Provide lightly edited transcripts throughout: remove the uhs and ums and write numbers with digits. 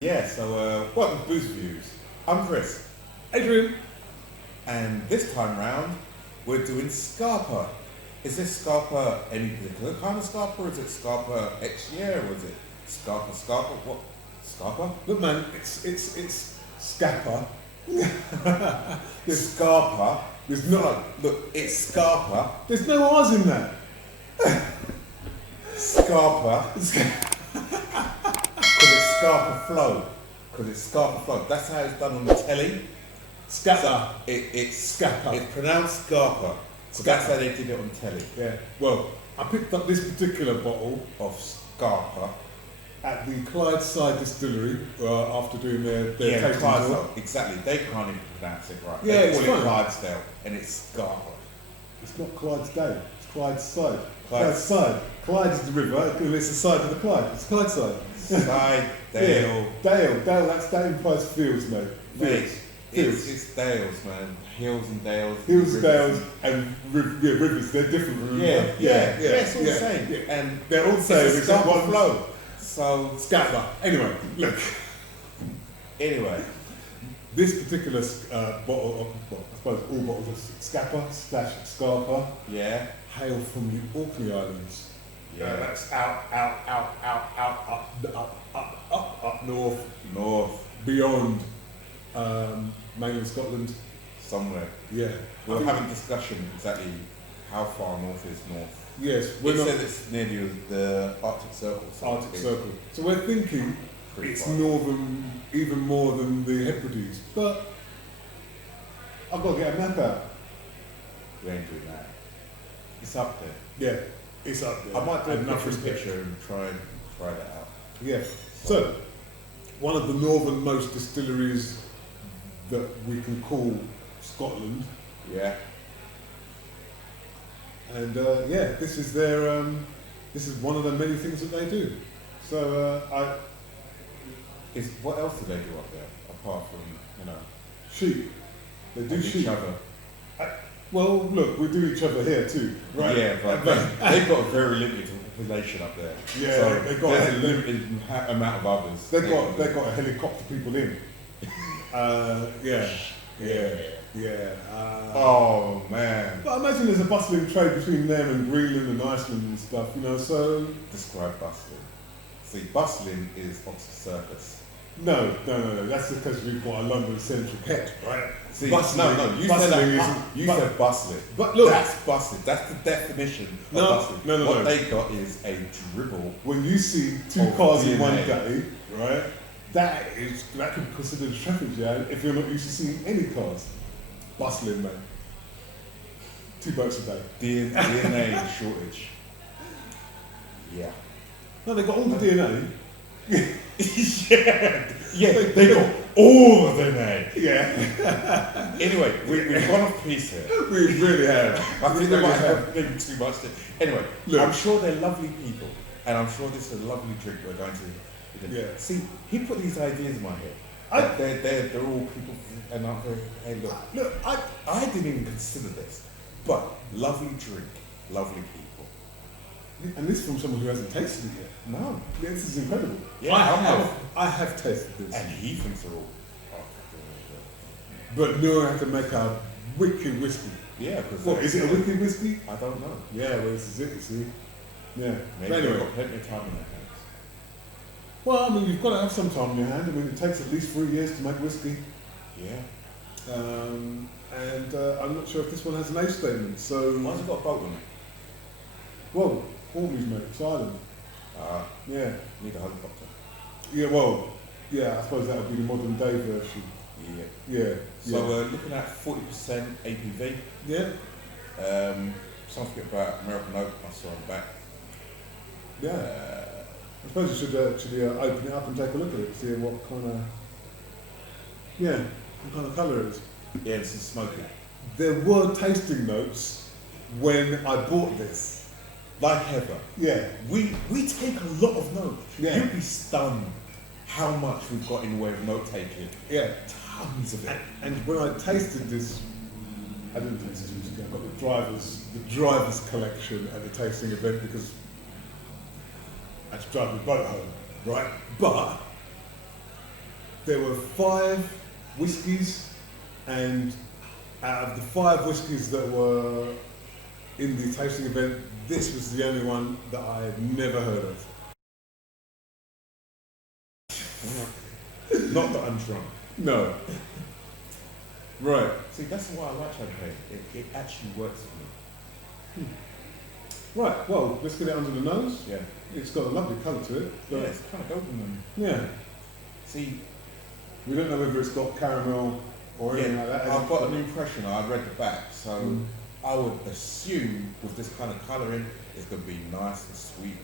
Yeah, so welcome to Booze Reviews. I'm Chris, Adrian. and this time round we're doing Scapa. Is this Scapa any particular kind of Scapa, or is it Scapa X year, or is it Scapa? What? Scapa? Look, man, it's Scapa. Scapa. There's no Look, it's Scapa. there's no R's in that. Scapa. Because it's Scapa Flow. Because it's Scapa Flow. That's how it's done on the telly. Scapa. It's Scapa. It's pronounced Scapa. So that's how they did it on telly. Yeah. Well, I picked up this particular bottle Of Scapa. at the Clydeside Distillery after doing their tasting tour. Clydesdale. Exactly. They can't even pronounce it right. Yeah, They it's call it fine. Clydesdale, and it's Scapa. It's not Clydesdale. It's Clydeside. Clyde- Clydeside. Clyde is the river, and it's the side of the Clyde. It's Clydeside. Side, Dale. Yeah. Dale. That implies fields, mate. Mate, Fields. it's Dales, man. Hills and Dales. Hills, rivers. dales, and rivers. They're different. Remember? Yeah, it's all the same. Yeah. And They're all the same. it's a except Scapa one- Flow. So, Scapa. Anyway, look. anyway, This particular bottle of, well, I suppose all bottles of Scapa/Scarpa yeah, hail from the Orkney Islands. yeah. That's up north, North, beyond mainland Scotland. somewhere. Yeah. We're having discussion exactly how far north is north. Yes, we're It not says it's near the Arctic Circle. So Arctic it's Circle. So we're thinking pretty it's far. northern, even more than the Hebrides. But I've got to get a map out. We ain't doing that. It's up there. Yeah, it's up there. I might do a And nothing's picture and try that out. Yeah. So, one of the northernmost distilleries that we can call Scotland, Yeah. and yeah, this is their. This is one of the many things that they do. So What else do they do up there apart from sheep. They do and sheep. each other? Well, look, we do each other here too, right? Yeah, but they've got a very limited population up there. Yeah, so they've got there's a a limited amount of others. They got a helicopter people in. Yeah. Oh man! But I imagine there's a bustling trade between them and Greenland and Iceland and stuff, you know. So Describe bustling. See, bustling is Oxford Circus. no. That's because we've got a London-centric head, right? See, Bustling- no, you bustling said is- that. You said bustling. But look, That's bustling. That's the definition of No, bustling. no, What no. they got is a dribble. when you see two Oh, cars in one DNA. day, right? That could be considered a traffic jam if you're not used to seeing any cars. Bustling, man. 2 boats a day. DNA shortage. Yeah. No, they got all the DNA. Yeah, they got all of them there. Yeah, Anyway, we've gone off piece here. we really have. I think We they really might have. have maybe too much. Anyway, Look. I'm sure they're lovely people, and I'm sure this is a lovely drink we're going to. Yeah. See, he put these ideas in my head. I- They're all people, and I'm going, hey, look, I didn't even consider this, but lovely drink, lovely people. And this is from someone who hasn't tasted it yet. No. This is incredible. Yeah, I have tasted this. And he thinks they're all. But no, I have to make a wicked whiskey. Yeah, because What, is it a wicked whiskey? I don't know. Yeah, well, this is it, you see. Yeah. Maybe But they've anyway, got plenty of time in their hands. well, I mean, you've got to have some time in your hand. I mean, it takes at least 3 years to make whiskey. Yeah. And I'm not sure if this one has an age statement. So, Why's it got a boat on it? well, Orkneys, mate, it's Ireland. Yeah. Need a helicopter. Yeah, well, yeah, I suppose that would be the modern day version. Yeah. Yeah. So we're looking at 40% ABV. Yeah. Something about American Oak, I saw on the back. Yeah. I suppose you should actually open it up and take a look at it, see what kind of colour it is. Yeah, this is smoky. There were tasting notes when I bought this. Like Heather, Yeah. we take a lot of notes. Yeah. You'd be stunned how much we've got in the way of note taking. Yeah. Tons of it. And when I tasted this, I didn't taste this whiskey. I got the driver's collection at the tasting event because I had to drive my boat home, right? But there were 5 whiskies, and out of the 5 whiskies that were in the tasting event, this was the only one that I had never heard of. Not that I'm drunk. No. Right. See, that's why I like champagne. It actually works for me. Right, well, let's get it under the nose. Yeah. It's got a lovely colour to it. Yeah, it's kind of golden. Yeah. See, we don't know whether it's got caramel or anything like that. I've got an impression. I read the back, so I would assume with this kind of colouring, it's going to be nice and sweet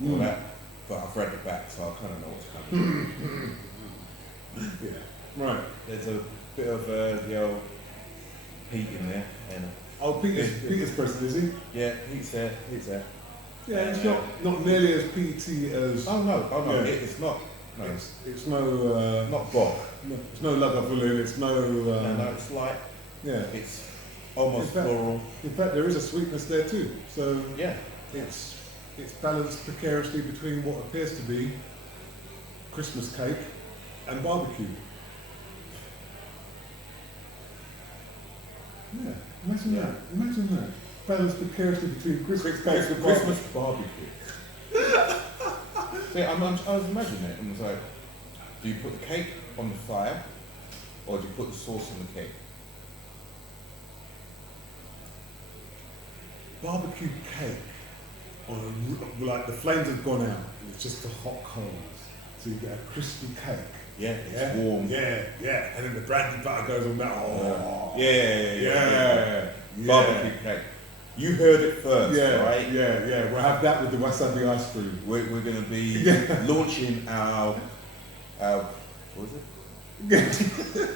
and all that. But I've read the back, so I kind of know what's coming. Yeah. Right. There's a bit of the old peat in there, and Peter's present, is he? yeah, he's there. Yeah, it's not nearly as peaty as. Oh no, Yeah. it's not. No, It's no. not bog. No, it's no Lagavulin. It's no. No, it's light. Yeah. It's almost In fact- floral. In fact, there is a sweetness there too. So Yeah. it's balanced precariously between what appears to be Christmas cake and barbecue. Yeah, imagine that. Imagine that. Balanced precariously between Christmas cake and Christmas barbecue. See, I was imagining it, and it was like, do you put the cake on the fire, or do you put the sauce on the cake? barbecue cake like the flames have gone out and it's just the hot coals. So you get a crispy cake. Yeah, it's warm. Yeah, yeah. And then the brandy butter goes on that. Oh. Yeah. Barbecue cake. You heard it first, right? Yeah. We'll have that with the wasabi ice cream. We're going to be launching our what is it?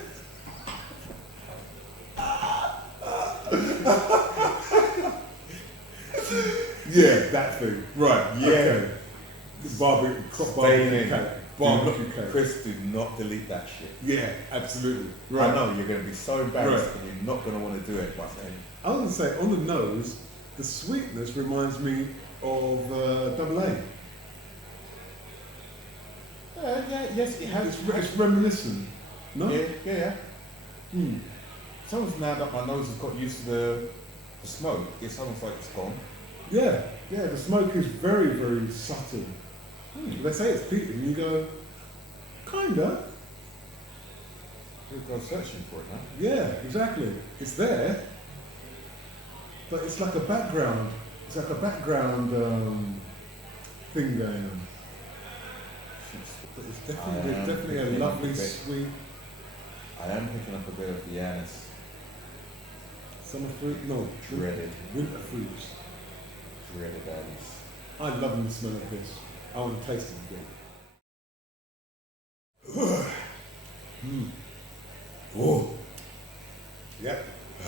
Yeah, that thing. Right. Yeah. Okay. Barbecue cake. Barbecue cake. Chris, do not delete that shit. Yeah, absolutely. Right. I know you're going to be so embarrassed and you're not going to want to do it, but I was going to say, on the nose, the sweetness reminds me of double A. Yes, it has. It's reminiscent. No? Yeah. It's almost now that my nose has got used to the smoke, it's almost like it's gone. Yeah, the smoke is very, very subtle. They say it's peaty, and you go, kinda. You go searching for it now. Yeah, exactly. It's there, but it's like a background. It's like a background thing going on. But it's definitely a lovely, sweet. I am picking up a bit of the anise. Summer fruit? No. Dreaded. Winter fruits. Dreaded anise. I love the smell of this. I want to taste it again. Oh. Yeah.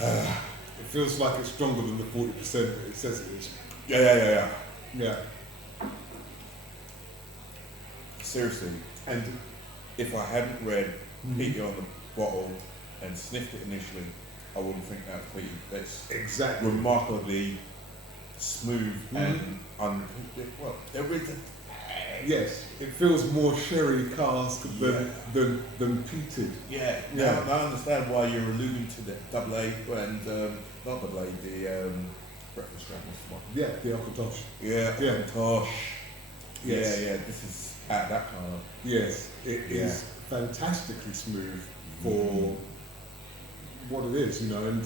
It feels like it's stronger than the 40% that it says it is. Yeah. Yeah. Seriously. And if I hadn't read peaty on the bottle and sniffed it initially, I wouldn't think that's peaty. That's exactly remarkably smooth and well, there is a yes, it feels more sherry cask than peated. Yeah. Now I understand why you're alluding to the double A and not double A, the breakfast dram. Yeah, the Orkneys. Yeah. Tosh. Yes. Yeah. This is at that kind of. Yes, it is fantastically smooth for what it is, you know. And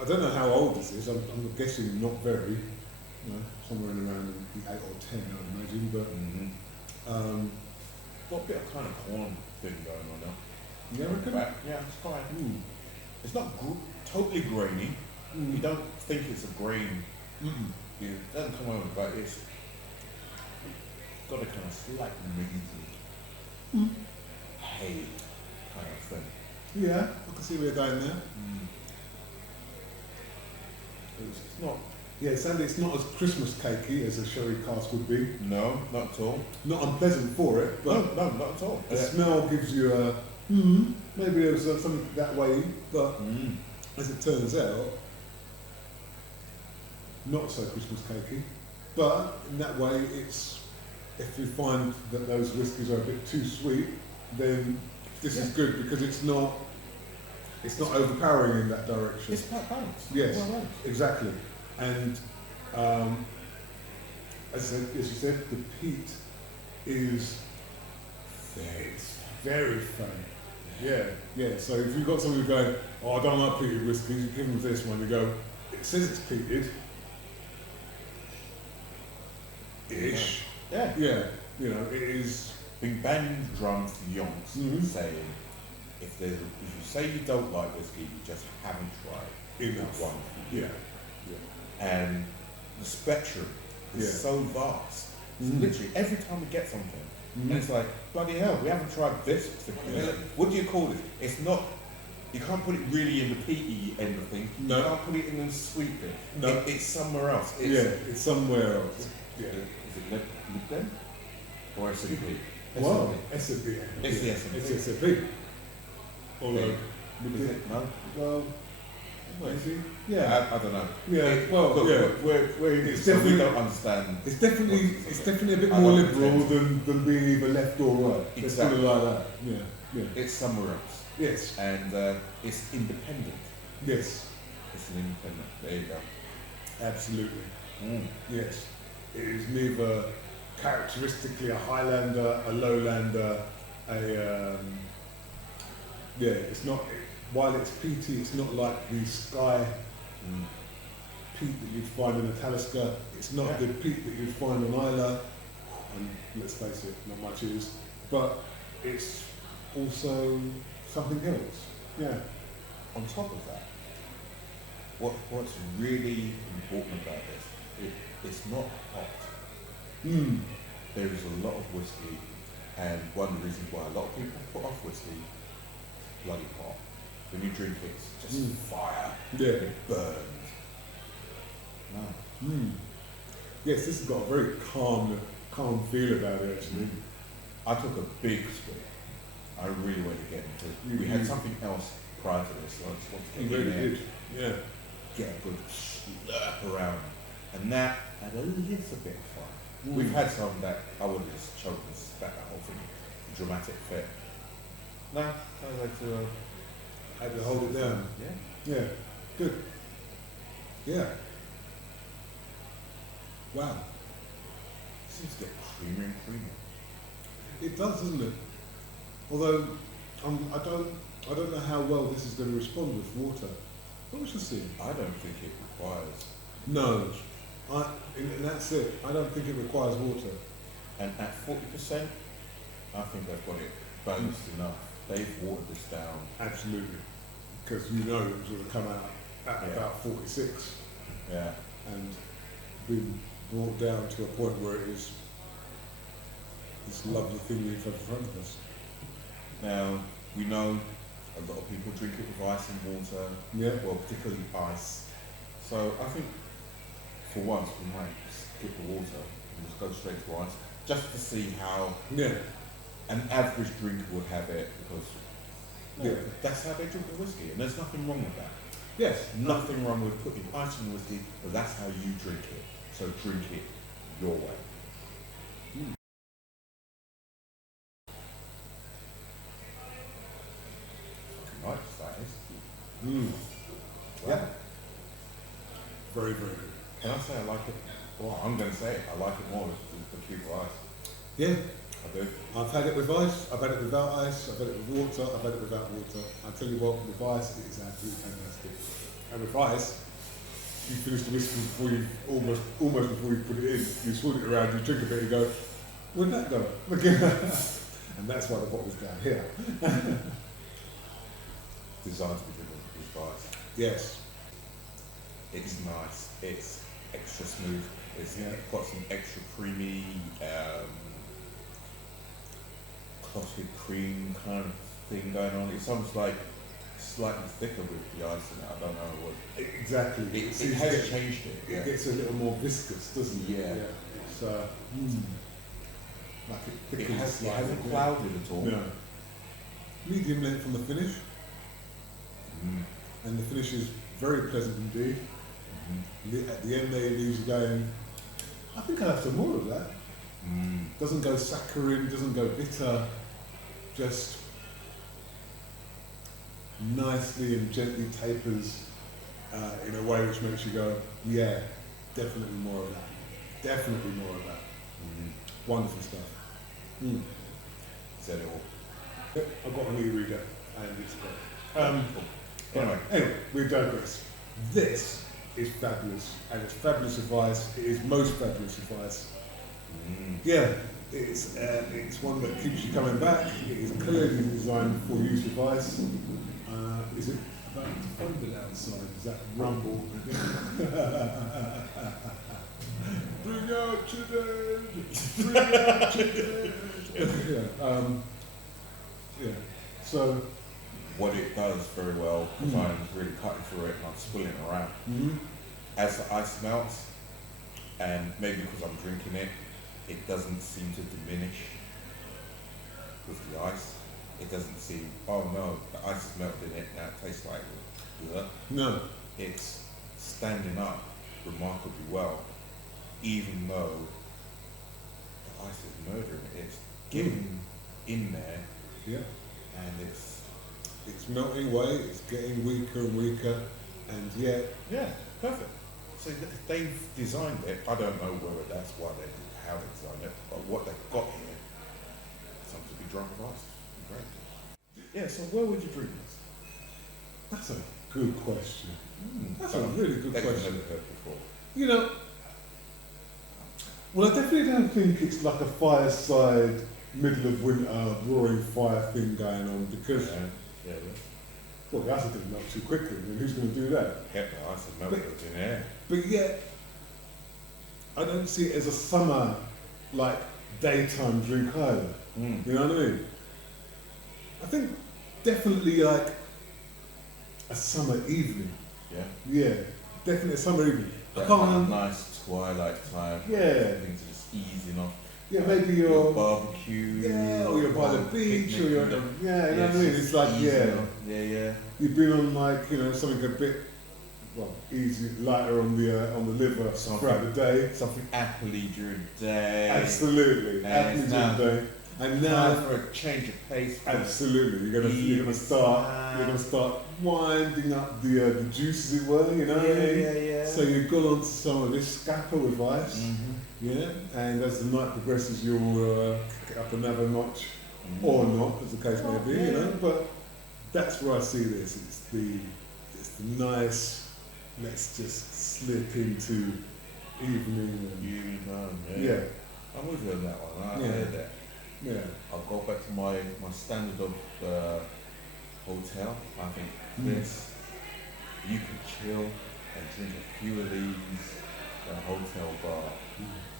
I don't know how old this is. I'm guessing not very. You know, somewhere in around the 8 or 10, I'd imagine. But got a bit of kind of corn thing going on now. You reckon? Yeah, it's fine. It's not totally grainy. You don't think it's a grain. It doesn't come over, but it's got a kind of slight meaty, hay kind of thing. Yeah, I can see where you're going there. It's not. Yeah, sadly it's not as Christmas cakey as a sherry cask would be. No, not at all. Not unpleasant for it, but no, not at all. The smell gives you a maybe there was something that way, but as it turns out, not so Christmas cakey. But in that way, it's if you find that those whiskies are a bit too sweet, then this is good because it's not overpowering in that direction. It's quite balanced. Yes, Well balanced. exactly. And as you said, the peat is very faint. Yeah. So if you've got somebody going, oh, I don't like peated whiskies, you give them this one, you go, it says it's peated. Ish. Yeah. Yeah. You know, it is. Been banging drums for yonks saying, if you say you don't like whiskey, you just haven't tried Enough. one. Yeah. And the spectrum is so vast. So literally every time we get something, and it's like, bloody hell, we haven't tried this particular. What do you call it? It's not, you can't put it really in the peaty end of things. No. You can't put it in the sweet bit. No. It's somewhere else. It's somewhere else. Yeah. Is it Lipton? Or SMP? Well, SMP. It's the SMP. It's SMP. Although, Is it? No? well, Maybe. yeah. I don't know. Yeah, well, Look, yeah. We're It's so definitely- we don't understand. It's definitely a bit I more don't liberal pretend. than being either left or right. Exactly. Let's put it like that. Yeah. It's somewhere else. Yes. And it's independent. Yes. It's an independent. There you go. Absolutely. Yes. It is neither characteristically a Highlander, a Lowlander, it's not. While it's peaty, it's not like the Sky peat that you'd find in a Talisker. It's not the peat that you'd find on Isla, and let's face it, not much is. But it's also something else. Yeah. On top of that, what's really important about this, it's not hot. There is a lot of whiskey, and one of the reasons why a lot of people put off whiskey, bloody hot. When you drink it, it's just fire. Yeah. It burns. No. Yes, this has got a very calm feel about it actually. I took a big swig. I really went to get into it. We had something else prior to this, so I just wanted to You get in really there, did. Yeah. get a good slurp around. And that had a little bit of fun. We've had some that I would have just choked and spat that whole thing. Dramatic fit. No, I like to Had to hold it down. Yeah. Good. Yeah. Wow. It seems to get creamier and creamier. It does, doesn't it? Although I don't know how well this is going to respond with water. But we shall see. I don't think it requires. No. And that's it. I don't think it requires water. And at 40%, I think they've got it balanced enough. They've watered this down. Absolutely. Because you know it was going to come out at about 46 Yeah. and been brought down to a point where it is this lovely thing we have in front of us. Now, we know a lot of people drink it with ice and water. Yeah. Well, particularly ice. So I think for once we might skip the water and just go straight to ice, just to see how an average drinker would have it, because that's how they drink the whiskey, and there's nothing wrong with that. Yes. Nothing wrong with putting ice in the whiskey, but that's how you drink it. So drink it your way. Fucking nice, that is. Yeah. Very, very good. Can I say I like it? Well, I'm going to say it. I like it more with the cube of ice. Yeah. I do. I've had it with ice, I've had it without ice, I've had it with water, I've had it without water. I tell you what, with ice it is absolutely fantastic. And with ice, you finish the whiskey before you almost before you put it in. You swirl it around, you drink a bit, you go, where'd that go? And that's why the bottle's down here. Designed to be drinking with ice. Yes. It's nice. It's extra smooth. It's got some extra creamy, clotted cream kind of thing going on. It's almost like slightly thicker with the ice in it. I don't know what. Exactly. It has changed it. It gets a little more viscous, doesn't it? Yeah. It's like it It thickens. it hasn't clouded at all. No. Medium length on the finish, and the finish is very pleasant indeed. At the end there, it leaves you going, I think I'll have some more of that. Doesn't go saccharine, doesn't go bitter, just nicely and gently tapers in a way which makes you go, yeah, definitely more of that. Definitely more of that. Wonderful stuff. Said it all. Yep, I've got an e-reader and it's great. Anyway, we digress. This is fabulous, and it's fabulous advice. It is most fabulous advice. Yeah, it's one that keeps you coming back. It is clearly designed for use advice. Is it about to thunder outside? Is that rumble? Bring out your dead! Bring out your dead! Yeah. So what it does very well, because I'm really cutting through it and I'm spilling it around. As the ice melts, and maybe because I'm drinking it, it doesn't seem to diminish with the ice. It doesn't seem, oh no, the ice has melted in it, now it tastes like bleh. No. It's standing up remarkably well, even though the ice is murdering it. It's getting in there, and it's melting away. It's getting weaker and weaker, and yet perfect. So they've designed it. I don't know whether that's why how they designed it, but what they've got here, something to be drunk with ice. Great. Yeah. So where would you drink this? That's a good question. That's a really good question. I've never heard before. You know, well, I definitely don't think it's like a fireside, middle of winter, roaring fire thing going on, because well, the ice is going to melt too quickly. I mean, who's going to do that? Yeah, the ice is melting in air. But yet, I don't see it as a summer, like, daytime drink either. You know what I mean? I think definitely like a summer evening. Yeah, definitely a summer evening. Nice twilight time. Things just easing off. Yeah, maybe you're barbecue. Yeah, or you're by the beach, or you're you know what I mean? It's like you've been on like something a bit easy, lighter on the liver throughout the day. Something appley during the day. Absolutely, appley during the day. And now for a change of pace. Absolutely, you're gonna start winding up the juice, as it were. You know what I mean? So you've gone on to some of this Scapa with ice. And as the night progresses, you'll kick it up another notch, or not, as the case may be. But that's where I see this. It's the nice. Let's just slip into evening. I'm with you on that one. I heard that. I'll go back to my standard of hotel. I think this, you can chill and drink a few of these at a hotel bar,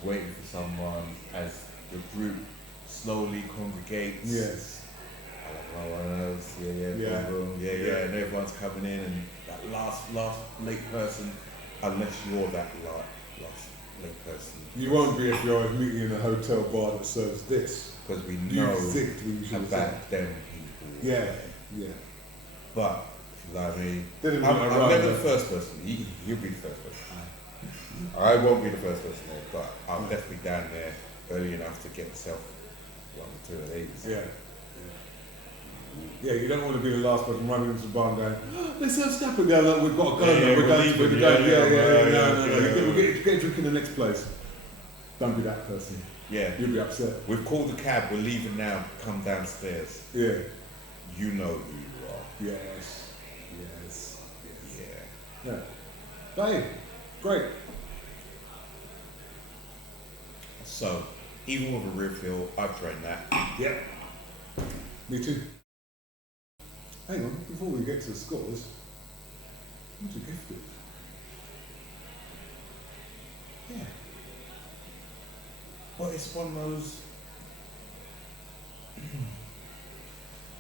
waiting for someone as the group slowly congregates. And everyone's coming in, and that last late person, unless you're that last late person. You won't be if you're meeting in a hotel bar that serves this. Because we know about them people. But, I mean, I'm never the first person. You'll be the first person. I won't be the first person there, but I'm definitely down there early enough to get myself one or two of these. Yeah, you don't want to be the last person running into the bar and going, they serve Scapa. Yeah, look, we've got to go. We're going. We'll get a drink in the next place. Don't be that person. You'll be upset. We've called the cab. We're leaving now. Come downstairs. You know who you are. Yes. Dave, great. So, even with a refill, I've tried that. Me too. Hang on, before we get to the scores, what's your gift? Well, it's one of those.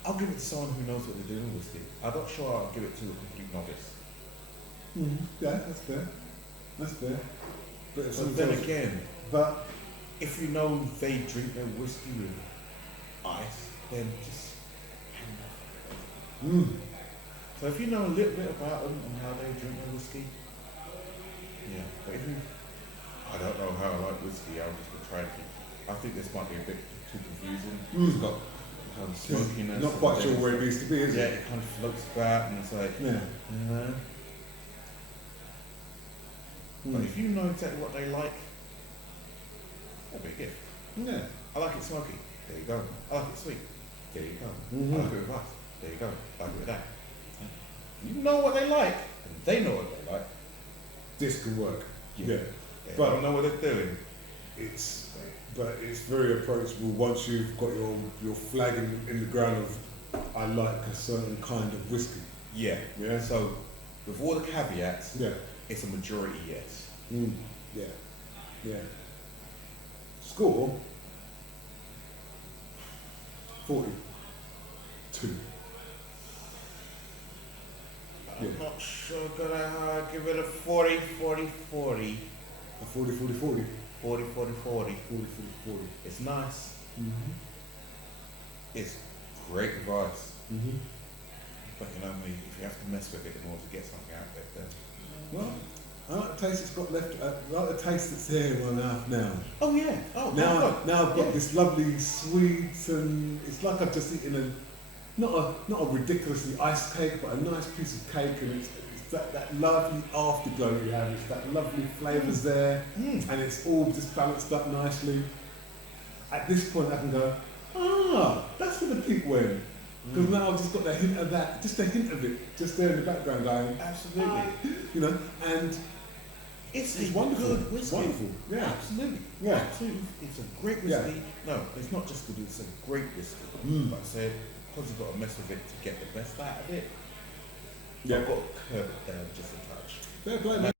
I'll give it to someone who knows what they're doing with whiskey. I'm not sure I'll give it to a complete novice. Yeah, that's fair. But then again, if you know they drink their whiskey with ice, then just hang off. So if you know a little bit about them and how they drink their whiskey, but if you, I don't know how I like whiskey, I'm just going to try it. I think this might be a bit too confusing. It's got kind of smokiness. Not quite sure where it needs to be, is yeah, it? it kind of floats about, and it's like, Yeah. But if you know exactly what they like, that'd be a gift. Yeah. I like it smoky. There you go. I like it sweet. There you go. Mhm. I like it with us. There you go. I like it with that. You know what they like, and they know what they like. This can work. Yeah. They But- don't know what they're doing. But it's very approachable once you've got your flag in the ground of I like a certain kind of whiskey. Yeah. Yeah. So, with all the caveats, Yeah. it's a majority yes. Yeah. Yeah. Score 42. I'm Yeah. not sure could I give it a 40, 40, 40. A 40, 40, 40. 40, 40, 40. 40, 40, 40. It's nice. Mm-hmm. It's great advice. Mm-hmm. But you know, if you have to mess with it in order to get something out of it, then... Well, I like the taste it's got left. I like the taste that's there in my mouth now. Oh yeah. Oh, Now I've got Yeah. this lovely sweet, and it's like I've just eaten not a ridiculously iced cake, but a nice piece of cake, and it's that lovely afterglow you have. It's that lovely flavours there, and it's all just balanced up nicely. At this point, I can go, that's where the peak went. Because now I've just got the hint of that, just a hint of it, just there in the background going, Absolutely. you know, and It's it's a wonderful. good It's whiskey. wonderful. Yeah. Absolutely. Yeah. Absolutely. It's a great Yeah. whiskey. No, it's not just good, it's a great whiskey. Mm. But I said, because you've got to mess with it to get the best out of it, Yeah. I've got to curb it down just a touch. Fair play, man.